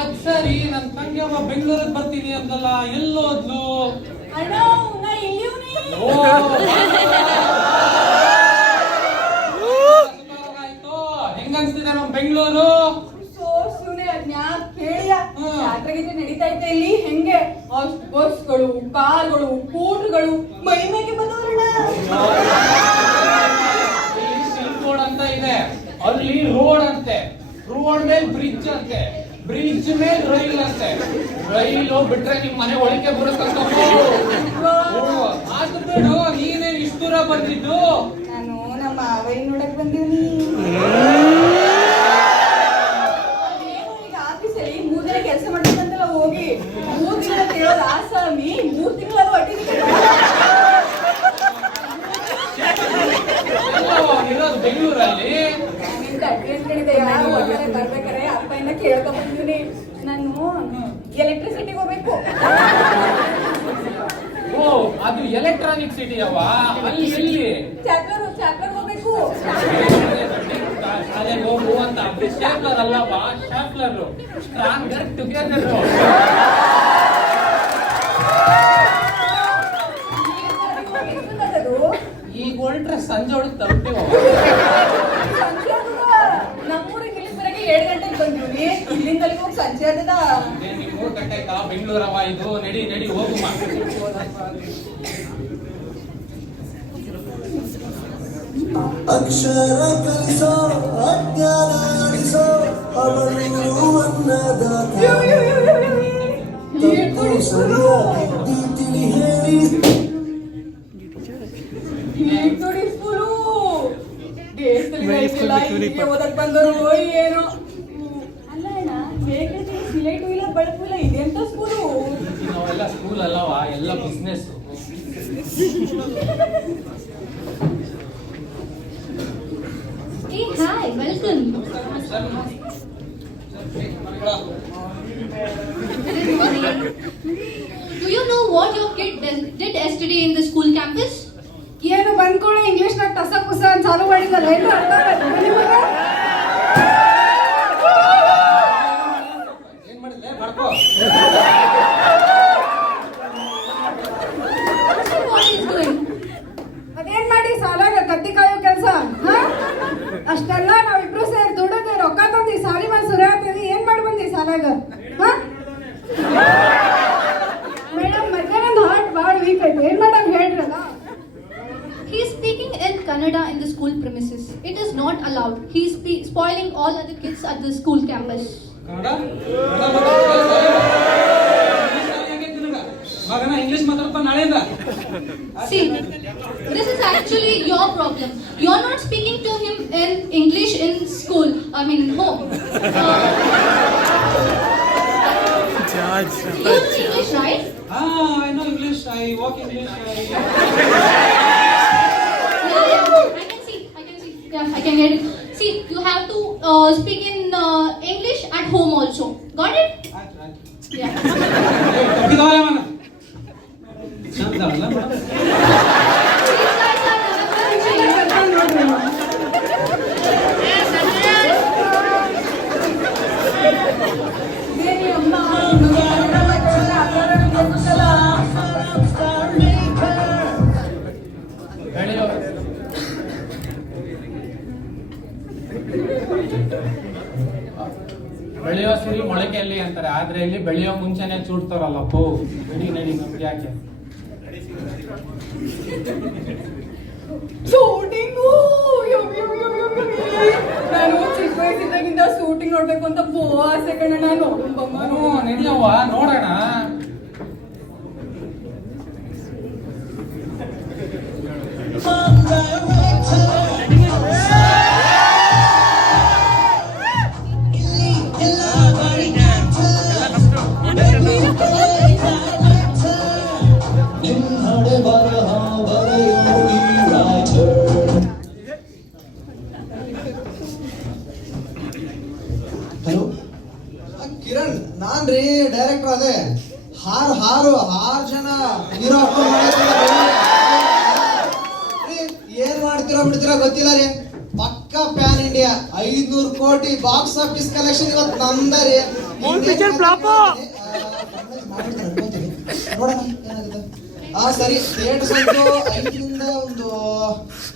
ಅದ್ ಸರಿ, ನನ್ ತಂಗಿ ಒಬ್ಬ ಬೆಂಗಳೂರಿಗೆ ಬರ್ತೀನಿ ಅಂದಲ್ಲ, ಎಲ್ಲೋದ್ಲು? ಅಣ್ಣ ನಾ ಇಲ್ಲಿವ್ನಿ. ಆಯ್ತು, ಹೆಂಗನ್ಸ್ತಿದೆ ನಮ್ ಬೆಂಗಳೂರು? ಸುಮ್ನೆ ಅದ್ನ್ಯಾ ಕೇಳಿಯ ಜಾತ್ರೆಗೆ ನಡೀತಾ ಇತ್ತು ಇಲ್ಲಿ. ಹೆಂಗೆ ಅಷ್ಟು ಬಸ್ಗಳು, ಕಾರ್ಗಳು, ಸ್ಕೂಟರ್ಗಳು ಮೈ ಮೇಲೆ ಬಂದವ್ರಣ್ಣ. ಸಿಲ್ಕ್ ರೋಡ್ ಅಂತ ಇದೆ, ಅಲ್ಲಿ ರೋಡ್ ಅಂತೆ, ರೋಡ್ ಮೇಲೆ ಬ್ರಿಡ್ಜ್ ಅಂತೆ, ಬ್ರಿಡ್ಜ್ ಮೇಲೆ ರೈಲ್ ಅಂತೆ, ರೈಲು ಬಿಟ್ರೆ ನಿಮ್ ಮನೆ ಒಳಗೆ ಬರುತ್ತಂತ. ಆತು ಬಿಡು, ನೀನೇನ್ ಇಷ್ಟು ದೂರ ಬಂದಿದ್ದು? ನಾನು ನಮ್ಮ ಮಾವಯ್ಯ ನೋಡಕ್ ಬಂದೀನಿ. ಈಗ ಆಫೀಸಲ್ಲಿ 3 ದಿನ ಕೆಲಸ ಮಾಡ್ಬೇಕಂತಲ್ಲ, ಹೋಗಿ 3 ದಿನ ಕೇಳೋದು ಆಸಾಮಿ, 3 ತಿಂಗಳಾದ್ರೂ ಅಡ್ಡಿದ್ದೀವಿ. ಇರೋದು ಬೆಂಗಳೂರಲ್ಲಿ. ಬರ್ಬೇಕಾರೆ ಅಪ್ಪಯಿಂದ ಕೇಳ್ಕೊಂಡ್ ಬಂದಿನಿ. ನಾನು ಎಲೆಕ್ಟ್ರಿಸಿಟಿಗೆ ಹೋಗ್ಬೇಕು. ಓ, ಅದು ಎಲೆಕ್ಟ್ರಾನಿಕ್ ಸಿಟಿ ಅವ, ಅಲ್ಲಿ ಎಲ್ಲಿ? ಚಾಪ್ಲರ್ ಹೋಗ್ಬೇಕು. ಶಾಲೆಗೆ ಹೋಗು ಅಂತ. ಶಾಪ್ಲರ್ ಅಲ್ಲವಾ, ಶಾಪ್ಲರ್ ಸ್ಟ್ರಾಂಗರ್ ಟುಗೆದರ್. ಈಗ ಹೊರಟ್ರೆ ಸಂಜೆ ಒಳಗೆ ತರ್ತೀವ. ನಮ್ಮೂರಿಗೆ ಇಲ್ಲಿ ಬರಕ್ಕೆ 7 ಗಂಟೆಗೆ ಬಂದಿವ್ನಿ, ಇಲ್ಲಿಂದ ಅಲ್ಲಿಗೆ ಹೋಗಿ ಸಂಜೆ ಆದದ. ನಿಮ್ 3 ಗಂಟೆ ಆಯ್ತಾ? ಬೆಂಗಳೂರವ ಇದು, ನಡಿ ನಡಿ ಹೋಗುಮ. ಅಕ್ಷರ ಕಲಿಸೋ ಅಜ್ಞಾನ ಅಳಿಸೋ ಅವಳು ಅನ್ನದಾತ. ತಪ್ಪು ಸರಿಯಾಗಿ ತಿಳಿ ಹೇಳಿ ಓದಕ್ ಬಂದರು ಏನು ಅಲ್ಲ ಅಣ್ಣ. ಬೇಕಂದ್ರೆ ಸಿಲೇಟು ಇಲ್ಲ, ಬಳಪು ಇಲ್ಲ, ಇದೆಂತ ಸ್ಕೂಲು? ನಾವೆಲ್ಲ ಸ್ಕೂಲ್ ಅಲ್ಲವಾ, ಎಲ್ಲ business. Hey, hi, welcome. Good morning. Do you know what your kid did yesterday in the school campus? ಏನು ಬಂದ್ಕೊಳ್ಳಿ ಇಂಗ್ಲಿಷ್ನಾಗ ಟಸ ಕುಸ ಅಂತ ಚಾಲು ಮಾಡಿದಲ್ಲ, ಏನು ಅರ್ಥ ಆಗಲ್ಲ ನಿಮಗೆ? ಏನ್ ಮಾಡಿದ್ಲೆ? ಮಾಡ್ಕೋ. What is doing? ಅದೇನ್ ಮಾಡಿ ಸಾಲಾಗ ಕತ್ತಿ ಕಾಯೋ ಕೆಲಸ? ಅಷ್ಟೆಲ್ಲ ನಾವಿಬ್ರು ಸೇರಿ ದುಡ್ಡು ರೊಕ್ಕ ತಂದಿ ಸಾಲಿ ಮೇಲೆ ಸುರಿಯಾತೀವಿ. ಏನ್ ಮಾಡಿ ಬಂದಿ ಸಾಲಾಗ? ಮೇಡಮ್ ಮಧ್ಯಾಹ್ನ ಹಾರ್ಟ್ ಭಾಳ ವೀಕ್ ಐತೆ, ಏನ್ ಮಾಡಂಗ್ ಹೇಳ್ರಲ್ಲ. He is speaking in Kannada in the school premises. It is not allowed. He is spoiling all other kids at the school campus. ಮಗನ ಇಂಗ್ಲಿಷ್ ಮಾತಾಡ್ತಾ ನಾಳೆಯಿಂದ. See, this is actually your problem. You are not speaking to him in English in school. I mean, home. You know English, right? I know English. I walk English. I can see. Yeah, I can get it. See, you have to speak in English at home also. Got it? Yeah. ಶಾಂತ ಅಲ್ಲ madam. These guys are never changing. ಬೆಳೆಯೋ ಸಿರಿ ಮೊಳಕೆಯಲ್ಲಿ ಅಂತಾರೆ, ಆದ್ರೆ ಇಲ್ಲಿ ಬೆಳೆಯೋ ಮುಂಚೆನೆ ಚೂಡ್ತಾರಲ್ಲ. ಪೋ ನಡಿ ನಡಿ, ನಮ್ಗೆ ಯಾಕೆ ಶೂಟಿಂಗು? ನಾನು ಚಿಕ್ಕ ವಯಸ್ಸಿದ್ದಾಗಿಂದ ಶೂಟಿಂಗ್ ನೋಡ್ಬೇಕು ಅಂತ ಬೋ ಆಸೆ ಕಣ. ನಾನು ನಡಿಯವ್ವ ನೋಡೋಣ. ಹಲೋ ಕಿರಣ್, ನಾನ್ರಿ ಡೈರೆಕ್ಟರ್. ಅದೇ ಹಾರು 6 ಜನ ಹೀರೋ ಏನ್ ಮಾಡ್ತೀರೋ ಬಿಡ್ತೀರೋ ಗೊತ್ತಿಲ್ಲ ರೀ. ಪಕ್ಕ ಪ್ಯಾನ್ ಇಂಡಿಯಾ 500 ಕೋಟಿ ಬಾಕ್ಸ್ ಆಫೀಸ್ ಕಲೆಕ್ಷನ್ ಇವತ್ತು ನಮ್ದ ರೀ. ಸರಿ ಥಿಯೇಟರ್ ಬಂದು 5ರಿಂದ ಒಂದು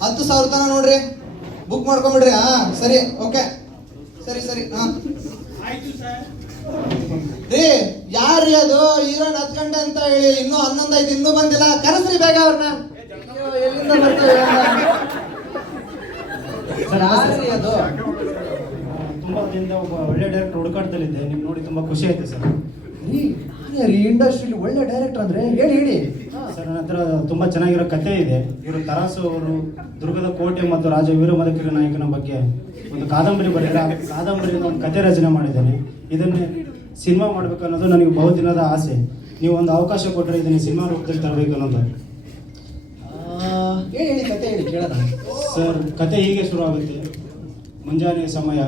10,000 ತನಕ ನೋಡ್ರಿ, ಬುಕ್ ಮಾಡ್ಕೊಂಬಿಡ್ರಿ. ಹಾ ಸರಿ, ಓಕೆ, ಸರಿ ಸರಿ. ಹಾ ರೀ, ಯಾರ್ರೀ ಅದು ಹೀರೋನ್ 10 ಗಂಟೆ ಅಂತ ಹೇಳಿ ಇನ್ನೂ 11 ಆಯ್ತು, ಇನ್ನೂ ಬಂದಿಲ್ಲ. ಕರೆಸ್ರಿ ಬೇಗ ಅವ್ರನ್ನ. ಎಲ್ಲಿಂದ ಬರ್ತೀವಿ ಯಾರ್ರೀ ಅದು? ತುಂಬಾ ದಿನದಿಂದ ಒಬ್ಬ ಒಳ್ಳೆ ಡೈರೆಕ್ಟರ್ ಹುಡುಕಾಟದಲ್ಲಿದ್ದೆ, ನಿಮ್ ನೋಡಿ ತುಂಬಾ ಖುಷಿ ಆಯ್ತು ಸರ್. ರೀ ಇಂಡಸ್ಟ್ರಿಲಿ ಒಳ್ಳೆ ಡೈರೆಕ್ಟರ್ ಅಂದ್ರೆ ಹೇಳಿ. ಸರ್, ನನ್ನ ಹತ್ರ ತುಂಬಾ ಚೆನ್ನಾಗಿರೋ ಕಥೆ ಇದೆ. ಇವರು ತರಾಸು ಅವರು ದುರ್ಗದ ಕೋಟೆ ಮತ್ತು ರಾಜ ವೀರಮದಕರಿ ನಾಯಕನ ಬಗ್ಗೆ ಒಂದು ಕಾದಂಬರಿ ಬರೆದಿರ. ಕಾದಂಬರಿಯಿಂದ ಒಂದು ಕಥೆ ರಚನೆ ಮಾಡಿದ್ದೇನೆ. ಇದನ್ನೇ ಸಿನಿಮಾ ಮಾಡ್ಬೇಕು ಅನ್ನೋದು ನನಗೆ ಬಹುದಿನದ ಆಸೆ. ನೀವು ಒಂದು ಅವಕಾಶ ಕೊಟ್ಟರೆ ಇದನ್ನ ಸಿನಿಮಾ ರೂಪದಲ್ಲಿ ತರಬೇಕು ಅನ್ನೋದು. ಹೇಳಿ ಕತೆ ಹೇಳಿ ಕೇಳೋಣ. ಸರ್, ಕತೆ ಹೀಗೆ ಶುರು ಆಗುತ್ತೆ. ಮುಂಜಾನೆ ಸಮಯ,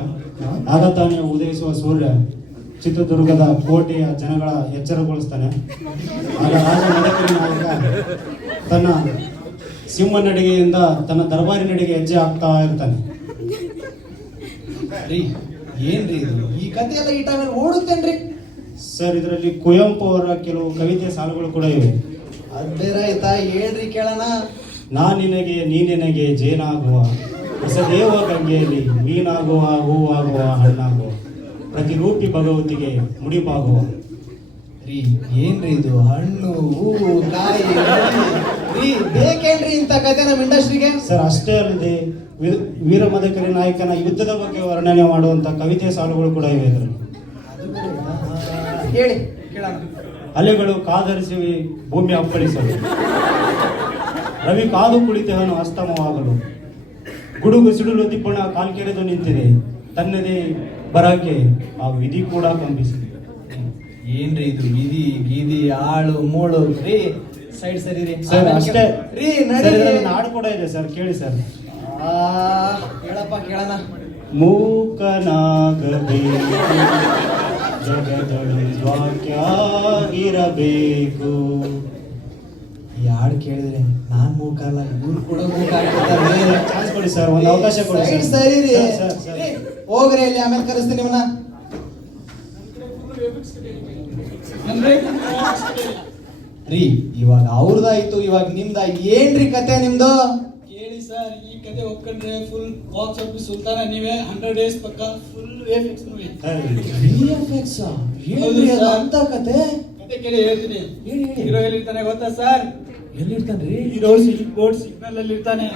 ಆಗ ತಾನೇ ಉದಯಿಸುವ ಸೂರ್ಯ ಚಿತ್ರದುರ್ಗದ ಕೋಟೆಯ ಜನಗಳ ಎಚ್ಚರಗೊಳಿಸ್ತಾನೆ. ಆಗ ರಾಜ ಮದಕರಿ ನಾಯಕ ತನ್ನ ಸಿಂಹ ನಡಿಗೆಯಿಂದ ತನ್ನ ದರ್ಬಾರಿ ನಡಿಗೆ ಹೆಜ್ಜೆ ಹಾಕ್ತಾ ಇರ್ತಾನೆ. ರೀ ಏನ್ರಿ ಇದು? ಈ ಕತೆ ಎಲ್ಲ ಈ ಟೈಮಲ್ಲಿ ಓಡುತ್ತೇನ್ರಿ? ಸರ್, ಇದರಲ್ಲಿ ಕುವೆಂಪು ಅವರ ಕೆಲವು ಕವಿತೆ ಸಾಲುಗಳು ಕೂಡ ಇವೆ. ಅದ್ಬೇರಾಯ್ತಾ? ಹೇಳ್ರಿ ಕೇಳೋಣ. ನಾ ನಿನಗೆ ನೀನೆನಗೆ ಜೇನಾಗುವ, ಹೊಸದೇವ ಗಂಗೆಯಲ್ಲಿ ಮೀನಾಗುವ, ಹೂವಾಗುವ, ಹಣ್ಣಾಗುವ, ಪ್ರತಿರೂಪಿ ಭಗವತಿಗೆ ಮುಡಿಪಾಗುವ. ರೀ ಏನ್ರಿ ಇದು? ಹಣ್ಣು, ಹೂವು, ಕಾಯಿ, ರೀ ಬೇಕೇನ್ರಿ ಇಂಥ ಕತೆ ನಮ್ಮ ಇಂಡಸ್ಟ್ರಿಗೆ? ಸರ್, ಅಷ್ಟೇ ಅಲ್ಲದೆ ವೀರಮದಕರಿ ನಾಯಕನ ಯುದ್ಧದ ಬಗ್ಗೆ ವರ್ಣನೆ ಮಾಡುವಂತ ಕವಿತೆ ಸಾಲುಗಳು ಕೂಡ ಇವೆ ಇದರಲ್ಲಿ. ಹೇಳಿ ಕೇಳೋಣ. ಅಲೆಗಳು ಕಾದರಿಸಿ ಭೂಮಿ ಅಪ್ಪಳಿಸಲು, ರವಿ ಕಾದು ಕುಳಿತವನು ಅಸ್ತಮವಾಗಲು, ಗುಡುಗು ಸಿಡಿಲು ದಿಪ್ಪಣ ಕಾಲ್ಕೆರೆದು ನಿಂತಿದೆ, ತನ್ನದೇ ಬರಕ್ಕೆ ಆ ವಿಧಿ ಕೂಡ ಕಂಪಿಸಿದೆ. ಏನ್ರಿ ಇದು? ವಿಧಿ ಗೀದಿ ಆಳು ಮೂಳು. ರೀ ಸೈಡ್ ಸರಿ ರೀ. ಸರ್, ಅಷ್ಟೇ ರೀ ಸರ್, ಇದರಲ್ಲಿ ನಾಡು ಕೂಡ ಇದೆ ಸರ್, ಕೇಳಿ ಸರ್. ಹೇಳಪ್ಪ ಕೇಳೋಣ. ಮೂಕನಾಗಬೇಕು ಜಗದಳು ವಾಕ್ಯಾಗಿರಬೇಕು. ಈ ಹಾಡು ಕೇಳಿದ್ರೆ ನಾನ್ ಮೂಕ ಅಲ್ಲ, ಇವ್ರು ಕೂಡ ಮೂಕ ಆಗ್ತಾರೆ. ಚಾನ್ಸ್ ಕೊಡಿ ಸರ್, ಒಂದು ಅವಕಾಶ ಕೊಡಿ Side ಸರ್. ಸರಿ ರೀ. Sir, sir. ರೀ, ಹೋಗ್ರಿ ಇಲ್ಲಿ, ಆಮೇಲೆ ಕರೆಸ್ತೀನಿ ನಿಮ್ಮನ್ನ. ರೀ ಇವಾಗ ಅವ್ರದಾಯ್ತು, ಇವಾಗ ನಿಮ್ದಾಯ್ತು. ಏನ್ರಿ ಕತೆ ನಿಮ್ದು? ಕೇಳಿ ಸರ್, ಈ ಕತೆ ಒಪ್ಕೊಂಡ್ರೆ ಫುಲ್ ಬಾಕ್ಸ್ ಆಫೀಸ್ ಸುಲ್ತಾನ ನೀವೇ. 100 days ಪಕ್ಕ ಫುಲ್ VFX ಮೂವಿ. VFX ಆ? ಏನ್ರಿ ಅದು ಅಂತ ಕತೆ? ಕತೆ ಕೇಳಿ ಹೇಳ್ತೀನಿ. ಹೇಳಿ, ಹೇಳಿ. ಹೀರೋ ಎಲ್ಲಿರ್ತಾನೆ ಗೊತ್ತಾ ಸರ್? ಎಲ್ಲಿರ್ತಾನ್ರಿ? ಹೀರೋ ಬೋರ್ಡ್ ಸಿಗ್ನಲ್ ಅಲ್ಲಿ ಇರ್ತಾನೆ.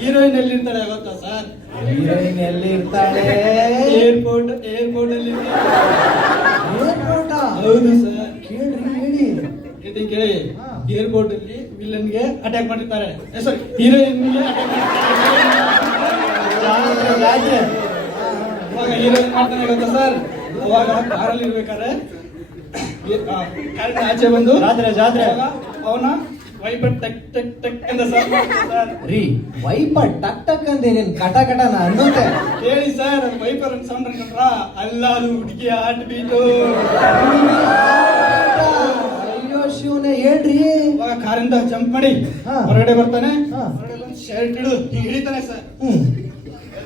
ಹೀರೋಯಿನ್ ಎಲ್ಲಿರ್ತಾಳೆ ಗೊತ್ತಾ ಸರ್? ಹೀರೋಯಿನ್ ಎಲ್ಲಿ ಇರ್ತಾಳೆ? ಏರ್ಪೋರ್ಟ್ ಅಲ್ಲಿ ಇರ್ತಾಳೆ. ಏರ್ಪೋರ್ಟ್ ಆ? ಹೌದು ಸರ್. ಕೇಳ್ರಿ ಹೇಳಿ. ಹೇಳ್ತೀನಿ ಕೇಳಿ. ಹಾ. ಏರ್ಪೋರ್ಟ್ ಅಲ್ಲಿ ವಿಲನ್ಗೆ ಅಟ್ಯಾಕ್ ಮಾಡಿರ್ತಾರೆ. ಸಾರಿ, ಹೀರೋಯಿನ್ಗೆ ರಾತ್ರಿ ಅವಾಗ ಹೀರೋಯಿನ್ ಮಾಡ್ತಾನೆ ಗೊತ್ತಾ ಸರ್? ಅವಾಗ ಕಾರಲ್ಲಿ ಇರ್ಬೇಕಾದ್ರೆ ಕಾರಿನ ಆಚೆ ಬಂದು ಜಾತ್ರೆ. ಅವನ ವೈಪರ್ ಟಕ್ ಟಕ್ ಟಕ್ ಅಂತ ಸೌಂಡ್ ಮಾಡ್ತಾನೆ ಸರ್. ರೀ ವೈಪರ್ ಟಕ್ ಟಕ್ ಅಂತ ಏನೇನ್ ಕಟ ಕಟನ ಅನ್ನೋತೆ? ಹೇಳಿ ಸರ್, ವೈಪರ್ ಅಂತ ಸೌಂಡ್ ಅನ್ಕೊಂಡ್ರ? ಅಲ್ಲ, ಅದು ಹುಡುಗಿ ಹಾರ್ಟ್ ಬೀಟು. ಅಯ್ಯೋ ಶಿವನೇ, ಹೇಳ್ರಿ. ಅವಾಗ ಕಾರಿಂದ ಜಂಪ್ ಮಾಡಿ ಹಾ. ಹೊರಗಡೆ ಬರ್ತಾನೆ. ಹಾ. ಹೊರಗಡೆ ಬಂದು ಶರ್ಟ್ ಹಿಡಿದು ಹೀಗೆ ಹಿಡಿತಾನೆ ಸರ್.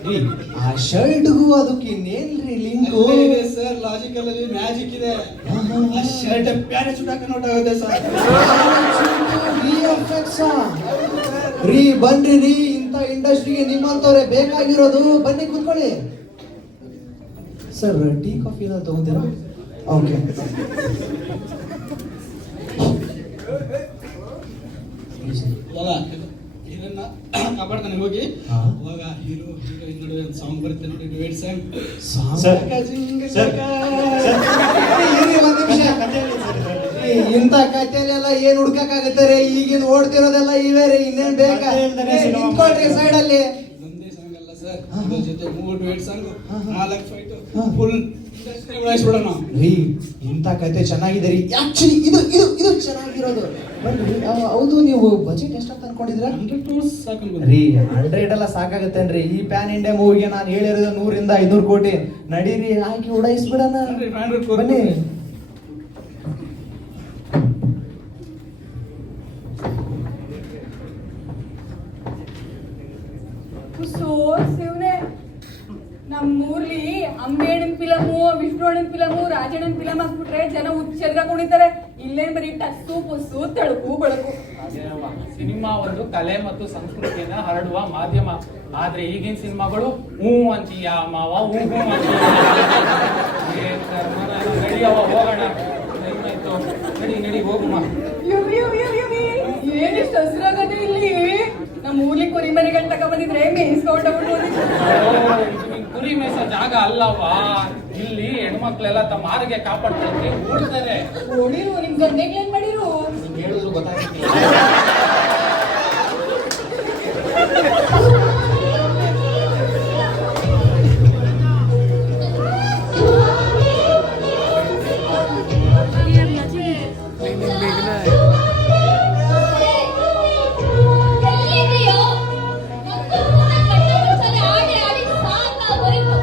ರೀ ಆ ಶರ್ಟ್ಗೂ ಅದಕ್ಕೆ ಇನ್ನೇನ್ರಿ ಲಿಂಕು? ಅಲ್ಲೇ ಇದೆ ಸರ್, ಲಾಜಿಕಲ್ ಅಲ್ಲಿ ಮ್ಯಾಜಿಕ್ ಇದೆ. ಆ ಶರ್ಟ್ ಪ್ಯಾರಾಚೂಟ್ ಹಾಕಿ ನೋಟ್ ಆಗುತ್ತೆ ಸರ್. VFX ಆ? ರೀ ಬನ್ರಿ ರೀ, ಇಂಥ ಇಂಡಸ್ಟ್ರಿಗೆ ನಿಮ್ಮಂತವ್ರೆ ಬೇಕಾಗಿರೋದು. ಬನ್ನಿ ಕೂತ್ಕೊಳ್ಳಿ. ಸರ್, ಟೀ ಕಾಫಿ ಏನಾದ್ರು ತಗೊಂತೀರಾ? ಓಕೆ. ಇವಾಗ ಇದನ್ನ ಕಾಪಾಡ್ತಾನೆ ಹೋಗಿ. ಹಾ. ಅವಾಗ ಹೀರೋ ಹೀರೋಯಿನ್ ನಡುವೆ ಒಂದು ಸಾಂಗ್ ಬರುತ್ತೆ ನೋಡಿ, ಡುಯೆಟ್ ಸಾಂಗ್. ಸರ್, ಸರ್, ಇರಿ ಒಂದ್ ನಿಮಿಷ. ಕಥೆಯಲ್ಲಿ ಸರ್ ಇದರಲ್ಲಿ. ರೀ, ಇಂಥ ಕಥೆಲೆಲ್ಲ ಏನ್ ಹುಡ್ಕಕ್ಕಾಗತ್ತೆ ರೀ? ಈಗಿನ ಓಡ್ತಿರೋದೆಲ್ಲ ಇವೇ ರೀ, ಇನ್ನೇನ್ ಬೇಕಾ? ಕಥೆ ಇಲ್ದೇನೆ ಸಿನಿಮಾ ನಿಂತ್ಕೊಳ್ರಿ ಸೈಡ್ ಅಲ್ಲಿ. ಒಂದೇ ಸಾಂಗ್ ಅಲ್ಲ ಸರ್, ಅದ್ರ ಜೊತೆ 3 duet song, 4 fight, full industry ಉಳಾಯಿಸ್ಬಿಡೋಣ. ರೀ ಇಂಥ ಕತೆ ಚೆನ್ನಾಗಿದೆ ರೀ. ಆಕ್ಚುಲಿ ಇದು ಇದು ಇದು ಚೆನ್ನಾಗಿರೋದು. ಬನ್ರಿ. ಹೌದು, ನೀವು ಬಜೆಟ್ ಎಷ್ಟಂತ ಅನ್ಕೊಂಡಿದ್ರ? 100 crores ಸಾಕು ರೀ 100 ಎಲ್ಲ ಸಾಕಾಗತ್ತೇನ್ರಿ? ಈ ಪ್ಯಾನ್ ಇಂಡಿಯಾ ಮೂವಿಗೆ ನಾನು ಹೇಳಿರೋದು 100 ರಿಂದ 500 ಕೋಟಿ. ನಡೀರಿ, ಹಾಕಿ ಉಡಾಯಿಸ್ಬಿಡೋಣ. 500 crores. ಬನ್ನಿ. ಸೊ ಶಿವನೇ, ನಮ್ಮೂರ್ಲಿ ಅಂಬೇಡಿನ ಪಿಲ ವಿಷ್ಣುವಣ್ಣನ ಫಿಲಮು ರಾಜಣ್ಣನ ಫಿಲಮ್ ಹಾಕ್ಬಿಟ್ರೆ ಜನ ಹುಚ್ಚೆದ್ಗ ಕುಣಿತಾರೆ. ಇಲ್ಲೇನ್ ಬರೀ ಟಸ್ಸು ಪುಸ್ಸು ತಳುಕು ಬಳಕು. ಅದೇನವ್ವ, ಸಿನಿಮಾ ಒಂದು ಕಲೆ ಮತ್ತು ಸಂಸ್ಕೃತಿಯನ್ನ ಹರಡುವ ಮಾಧ್ಯಮ. ಆದ್ರೆ ಈಗಿನ ಸಿನಿಮಾಗಳು ಹೂ ಅಂತೀಯ ಮಾವ, ಹೂ ಹೂ ಅಂತೀಯ. ಏನ್ ಕರ್ಮನ, ನಡಿಯವ್ವ ಹೋಗೋಣ. ಟೈಮ್ ಆಯ್ತು. ನಡಿ ಹೋಗುಮ. ಏನಿಷ್ಟು ಹಸ್ರಾಗದೆ ಇಲ್ಲಿ. ನಮ್ಮ ಊರ್ಲಿ ಕುರಿ ಮರಿಗಳು ತಗೊಂಡ್ಬಂದಿದ್ರೆ ಮೇಯಿಸ್ಕೊಂಡೋಗ್ಬಿಟ್ಟು ಕುರಿ ಮೇಸ ಜಾಗ ಅಲ್ಲವಾ. ಇಲ್ಲಿ ಹೆಣ್ಮಕ್ಳೆಲ್ಲ ತಮ್ಮ ಆರೋಗ್ಯ ಕಾಪಾಡ್ತಾರೆ, ಓಡ್ತಾರೆ. ಓಡಿರು ನಿಮ್ ಗಂಡೆಗ್ಲೇನ್ ಮಾಡಿರು? ನಿಂಗೆ ಹೇಳಿದ್ರು ಗೊತ್ತಾಗ್ತಿಲ್ಲ. ಎಲ್ಲಿದೆಯೋ? ಒಂದು ಕಟ್ಟಡ ಆಡಿ ಆಡಿ ಸಾಕಾಗೋಯ್ತು.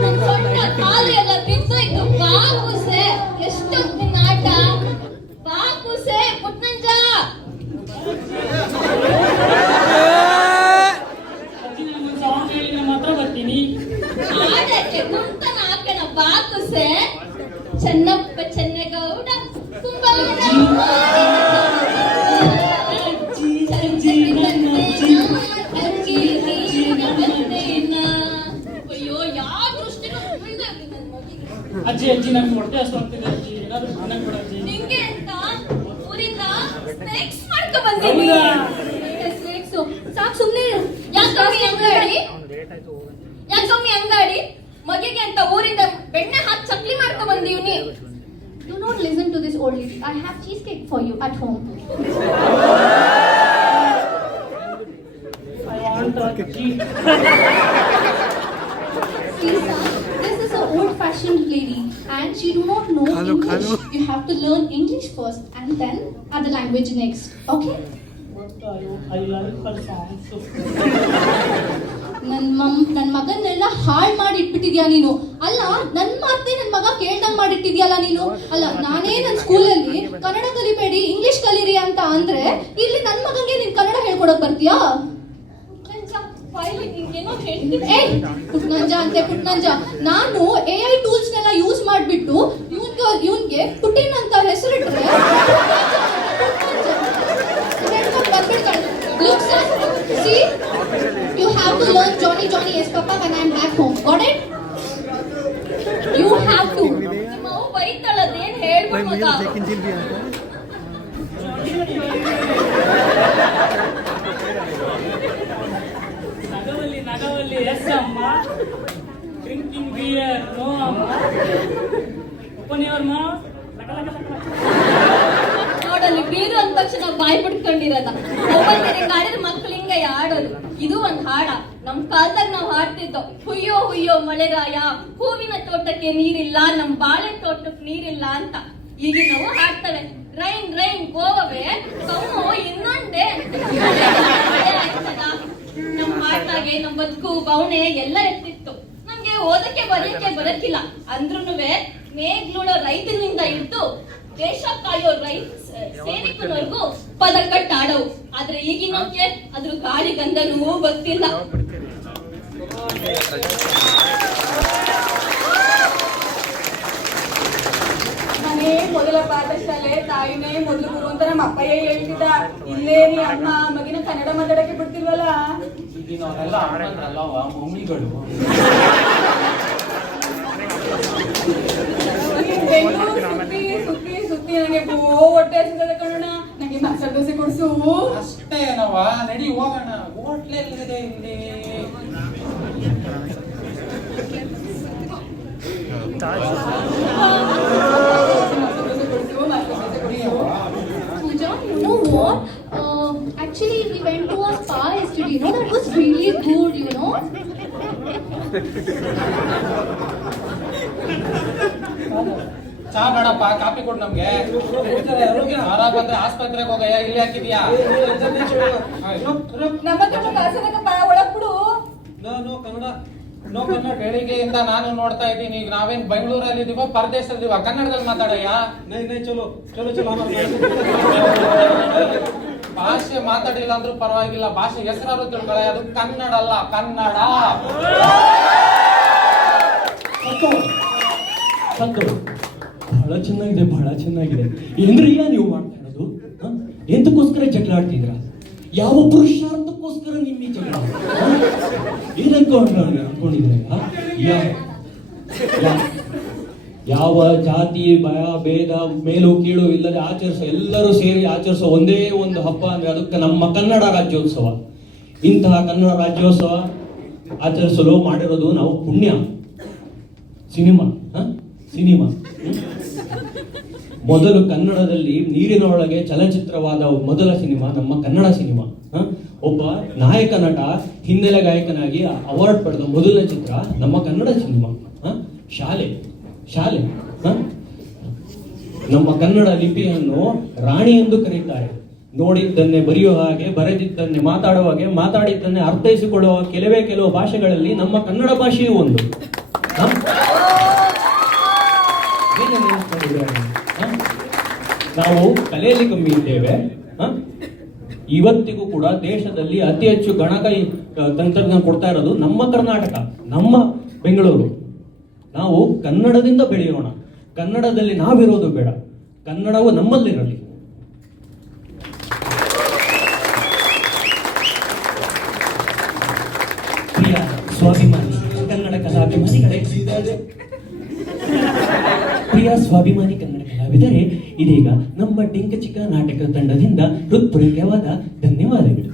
ನನ್ ಸೊಂಟ ಕಾಲು ಎಲ್ಲ ಬಿದ್ದೋಯ್ತು. ಬಾಕುಸೆ, ಎಷ್ಟೊತ್ತಿನ ಆಟ. ಬಾಕುಸೆ ಪುಟ್ನಂಜ. ಸಾಂಗ್ ಹೇಳಿದ್ರೆ ಮಾತ್ರ ಬರ್ತೀನಿ. ಆಡಕ್ಕೆ ಕುಂತನ ಹಾಕಣ ಬಾಕುಸೆ. ಚೆನ್ನಪ್ಪ ಚೆನ್ನಗೌಡ ಕುಂಬಾರ. ಅಯ್ಯೋ ಯಾವ ದೃಷ್ಟಿನೂ ಅಜ್ಜಿ ನಮ್ಗೆ ಹೊಟ್ಟೆ ಅಷ್ಟು ಆಗ್ತಿದೆ ಅಜ್ಜಿ, ಏನಾದ್ರು ಮನೆಗೆ ಬಿಡಜ್ಜಿ. ನಿಂಗೆ ಅಂತ ಊರಿಂದ ಸ್ನೇಕ್ಸ್ ಮಾಡ್ಕೊ ಬಂದೀನಿ. ಸ್ನೇಕ್ಸ್ ಸಾಕು ಸುಮ್ಮನೆ. ಯಾಕಮ್ಮಿ ಅಂಗಡಿ ಮಗಿಗೆ ಅಂತ ಊರಿಂದ ಬೆಣ್ಣೆ ಹಾಕಿ ಚಕ್ಲಿ ಮಾಡ್ಕೊ ಬಂದೀವ್ನಿ. Do not listen to this old lady. I have cheesecake for you at home. I want ಅಜ್ಜಿ. See, sir, this is an old-fashioned lady, and she do not know English. You have to learn English first, and then other language next. Okay? I like her songs. ನನ್ ಮಗನ್ನೆಲ್ಲ ಹಾಳ್ ಮಾಡಿ ಇಟ್ಬಿಟ್ಟಿದ್ಯಾ ನೀನು. ಅಲ್ಲ, ನನ್ ಮಾತೇ ನನ್ ಮಗ ಕೇಳ್ದಂಗ್ ಮಾಡಿಟ್ಟಿದ್ಯಲ್ಲ ನೀನು. ಅಲ್ಲ, ನಾನೇ ನನ್ ಸ್ಕೂಲಲ್ಲಿ ಕನ್ನಡ ಕಲಿಬೇಡಿ ಇಂಗ್ಲಿಷ್ ಕಲೀರಿ ಅಂತ ಅಂದ್ರೆ ಇಲ್ಲಿ ನನ್ ಮಗಂಗೆ ನೀನ್ ಕನ್ನಡ ಹೇಳ್ಕೊಡಕ್ ಬರ್ತೀಯಾ? ಪುಟ್ನಂಜ ಅಂತೆ ಪುಟ್ನಂಜ. ನಾನು AI ಟೂಲ್ಸ್ ನೆಲ್ಲ ಯೂಸ್ ಮಾಡ್ಬಿಟ್ಟು ಇವನ್ಗೆ ಪುಟಿನ್ ಅಂತ ಹೆಸರಿಟ್ರೆ Look, sir. See, you have to learn Johnny yes papa when I am back home. Got it? You have to. ನಿಮ್ಮವ್ವ ಬೈತಾಳದೇನ್ ಹೇಳ್ಬಿಟ್ಟು ಮಗ. ನಗವಲ್ಲಿ ಎಸ್ ಅಮ್ಮ. ಡ್ರಿಂಕಿಂಗ್ ಬಿಯರ್ ನೋ ಅಮ್ಮ. Open your mouth. ನೋಡಲ್ಲಿ ಬೀರು ಅಂದ ತಕ್ಷಣ ಬಾಯಿ ಬಿಟ್ಕೊಂಡಿರಲ್ಲ. ಆಡಿದ್ರೆ ಮಕ್ಳು ಹಿಂಗ ಆಡೋದು. ಇದು ಒಂದ್ ಹಾಡ. ನಮ್ ಕಾಲದಾಗ ನಾವ್ ಹಾಡ್ತಿದ್ದೋ. ಹುಯ್ಯೋ ಹುಯ್ಯೋ ಮಳೆರಾಯ, ಹೂವಿನ ತೋಟಕ್ಕೆ ನೀರಿಲ್ಲ, ನಮ್ ಬಾಳೆ ತೋಟಕ್ಕೆ ನೀರಿಲ್ಲ ಅಂತ. ಈಗಿನ ನಾವು ಹಾಡ್ತವೆ. Rain rain ಗೋವೇ ಕೌನು ಇನ್ನೊಂದೇ. ನಮ್ ಹಾಡ್ನಾಗೆ ನಮ್ ಬದುಕು ಬವಣೆ ಎಲ್ಲ ಇರ್ತಿತ್ತು. ನಮ್ಗೆ ಓದಕ್ಕೆ ಬರೆಯಕ್ಕೆ ಬರಕ್ಕಿಲ್ಲ ಅಂದ್ರೂನುವೆ ಮೇಗ್ಲುಳೋ ರೈತನಿಂದ ಇದ್ದು ದೇಶ ಕಾಯೋ ಸೈನಿಕನವರೆಗೂ ಪದ ಕಟ್ಟಾಡವು. ಆದ್ರೆ ಈಗಿನವ್ಗೆ ಅದ್ರ ಗಾಳಿ ಗಂಧನೂ ಗೊತ್ತಿಲ್ಲ. ಮನೆ ಮೊದಲ ಪಾಠಶಾಲೆ, ತಾಯಿನೇ ಮೊದಲು ಗುರು ಅಂತ ನಮ್ಮ ಅಪ್ಪಯ್ಯ ಹೇಳ್ತಿದ್ದ. ಇಲ್ಲೇ ನೀ ಅಮ್ಮ ಮಗಿನ ಕನ್ನಡ ಮಾತಾಡಕ್ಕೆ ಬಿಡ್ತಿಲ್ವಲ್ಲ. ಈಗಿನವರೆಲ್ಲ ಅಮ್ಮಂದ್ರಲ್ಲವ ಮಮ್ಮಿಗಳು. ಬೆಂಗಳೂರು ಸುತ್ತಿ ಸುತ್ತಿ ನನಗೆ ಹೊಟ್ಟೆ ಹಸಿದ ಕಣೋಣ. ನನಗೆ ಮಸಾಲೆ ದೋಸೆ ಕೊಡ್ಸು. ಅಷ್ಟೇನವ, ನಡಿ ಹೋಗೋಣ. ಹೋಟ್ಲೆಲ್ಲಿದೆ ಇಲ್ಲಿ? Pooja, you know what? Actually, we went to a spa yesterday. You know, that was really good, you know. ಚಾ ಬೇಡಪ್ಪ, ಕಾಫಿ ಕೊಡು ನಮ್ಗೆ. ಜ್ವರ ಬಂದ್ರೆ ಆಸ್ಪತ್ರೆಗೆ ಹೋಗಯ್ಯ, ಇಲ್ಲಿ ಹಾಕಿದ್ಯಾ? ನಮ್ಮ ಕಾಸನಕ ಒಳಗ್ ಬಿಡು. ನೋ ಕನ್ನಡ. ಬೆಳಿಗ್ಗೆಯಿಂದ ನಾನು ನೋಡ್ತಾ ಇದ್ದೀನಿ. ಈಗ ನಾವೇನ್ ಬೆಂಗಳೂರಲ್ಲಿ ಇದೀವ ಪರದೇಶದಲ್ಲಿವ? ಕನ್ನಡದಲ್ಲಿ ಮಾತಾಡಯ್ಯ. ಭಾಷೆ ಮಾತಾಡಿಲ್ಲ ಅಂದ್ರೂ ಪರವಾಗಿಲ್ಲ, ಭಾಷೆ ಹೆಸರಾದ್ರು ತಿಳ್ಕೊಳ್ಳ. ಅದು ಕನ್ನಡ ಅಲ್ಲ, ಕನ್ನಡ. ಸಕ್ಕರೆ ಬಹಳ ಚೆನ್ನಾಗಿದೆ, ಬಹಳ ಚೆನ್ನಾಗಿದೆ. ಏನ್ರಿಯ ನೀವು ಮಾಡ್ತಾ ಇರೋದು? ಹ? ಎಂತಕ್ಕೋಸ್ಕರ ಜಗಳ ಆಡ್ತಿದ್ರ? ಯಾವ ಪುರುಷಾರ್ಥಕ್ಕೋಸ್ಕರ ನಿಮ್ಮ ಈ ಜಗಳ? ಏನ್ ಅನ್ಕೊಂಡಿದ್ರೆ ಯಾವ ಜಾತಿ ಭೇದ ಮೇಲು ಕೀಳು ಇಲ್ಲದೆ ಎಲ್ಲರೂ ಸೇರಿ ಆಚರಿಸೋ ಒಂದೇ ಒಂದು ಹಬ್ಬ ಅಂದ್ರೆ ಅದಕ್ಕೆ ನಮ್ಮ ಕನ್ನಡ ರಾಜ್ಯೋತ್ಸವ. ಇಂತಹ ಕನ್ನಡ ರಾಜ್ಯೋತ್ಸವ ಆಚರಿಸಲು ಮಾಡಿರೋದು ನಾವು ಪುಣ್ಯ. ಸಿನಿಮಾ ಸಿನಿಮಾ ಮೊದಲು ಕನ್ನಡದಲ್ಲಿ ನೀರಿನ ಒಳಗೆ ಚಲನಚಿತ್ರವಾದ ಮೊದಲ ಸಿನಿಮಾ ನಮ್ಮ ಕನ್ನಡ ಸಿನಿಮಾ. ಒಬ್ಬ ನಾಯಕ ನಟ ಹಿನ್ನೆಲೆ ಗಾಯಕನಾಗಿ ಅವಾರ್ಡ್ ಪಡೆದ ಮೊದಲ ಚಿತ್ರ ನಮ್ಮ ಕನ್ನಡ ಸಿನಿಮಾ. ಶಾಲೆ ಶಾಲೆ ನಮ್ಮ ಕನ್ನಡ ಲಿಪಿಯನ್ನು ರಾಣಿ ಎಂದು ಕರೆಯುತ್ತಾರೆ. ನೋಡಿದ್ದನ್ನೇ ಬರೆಯುವ ಹಾಗೆ, ಬರೆದಿದ್ದನ್ನೇ ಮಾತಾಡುವ ಹಾಗೆ, ಮಾತಾಡಿದ್ದನ್ನೇ ಅರ್ಥೈಸಿಕೊಳ್ಳುವ ಕೆಲವು ಭಾಷೆಗಳಲ್ಲಿ ನಮ್ಮ ಕನ್ನಡ ಭಾಷೆಯೂ ಒಂದು. ನಾವು ಕಲೆಯಲ್ಲಿ ಕಮ್ಮಿ ಇದ್ದೇವೆ. ಇವತ್ತಿಗೂ ಕೂಡ ದೇಶದಲ್ಲಿ ಅತಿ ಹೆಚ್ಚು ಗಣಕ ತಂತ್ರಜ್ಞಾನ ಕೊಡ್ತಾ ಇರೋದು ನಮ್ಮ ಕರ್ನಾಟಕ, ನಮ್ಮ ಬೆಂಗಳೂರು. ನಾವು ಕನ್ನಡದಿಂದ ಬೆಳೆಯೋಣ. ಕನ್ನಡದಲ್ಲಿ ನಾವಿರೋದು ಬೇಡ, ಕನ್ನಡವು ನಮ್ಮಲ್ಲಿರಲಿ. ಪ್ರಿಯ ಸ್ವಾಭಿಮಾನಿ ಕನ್ನಡ ಕಲಾಭಿಮಾನಿಗಳೇ, ಪ್ರಿಯ ಸ್ವಾಭಿಮಾನಿ ಕನ್ನಡ ಕಲಾವಿದರೆ, ಇದೀಗ ನಮ್ಮ ಡಿಂಕ ಚಿಕ್ಕ ನಾಟಕ ತಂಡದಿಂದ ಹೃತ್ಪೂರ್ವಕವಾದ ಧನ್ಯವಾದಗಳು.